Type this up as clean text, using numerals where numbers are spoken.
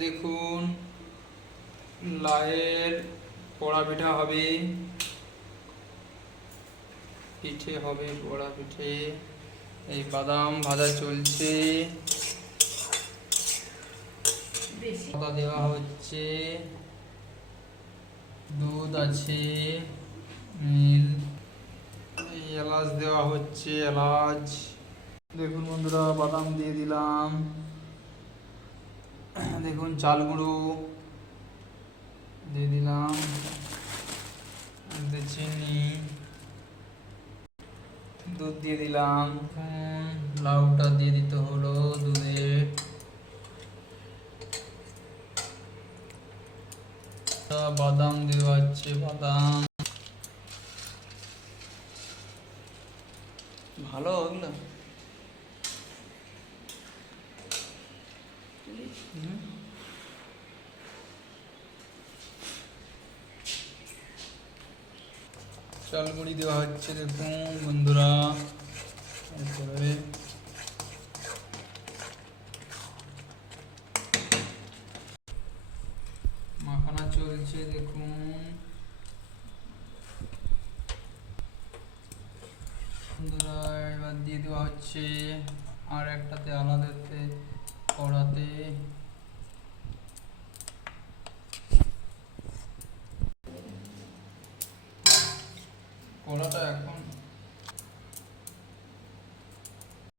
দেখুন লায়ের পোড়া পিঠা হবে, পিঠে হবে পোড়া পিঠে। এই বাদাম ভাজা চলছে, পাতা দেওয়া হচ্ছে, দুধ আছে, মিল, এলাচ দেওয়া হচ্ছে, এলাচ। দেখুন বন্ধুরা বাদাম দিয়ে দিলাম, দেখুন চাল গুঁড়ো দিয়ে দিলাম, চিনি, দুধ দিয়ে দিলাম, লাউটা দিয়ে দিতে হলো দুধে, বাদাম দেওয়া হচ্ছে, বাদাম ভালো ওগুলো চাল গুঁড়ি দেওয়া হচ্ছে দেখুন বন্ধুরা। তারপরে মাখানা চলছে দেখুন, বন্ধুরা এবার দিয়ে দেওয়া হচ্ছে আর একটাতে আলাদাতে কড়াতে, কড়াটা এখন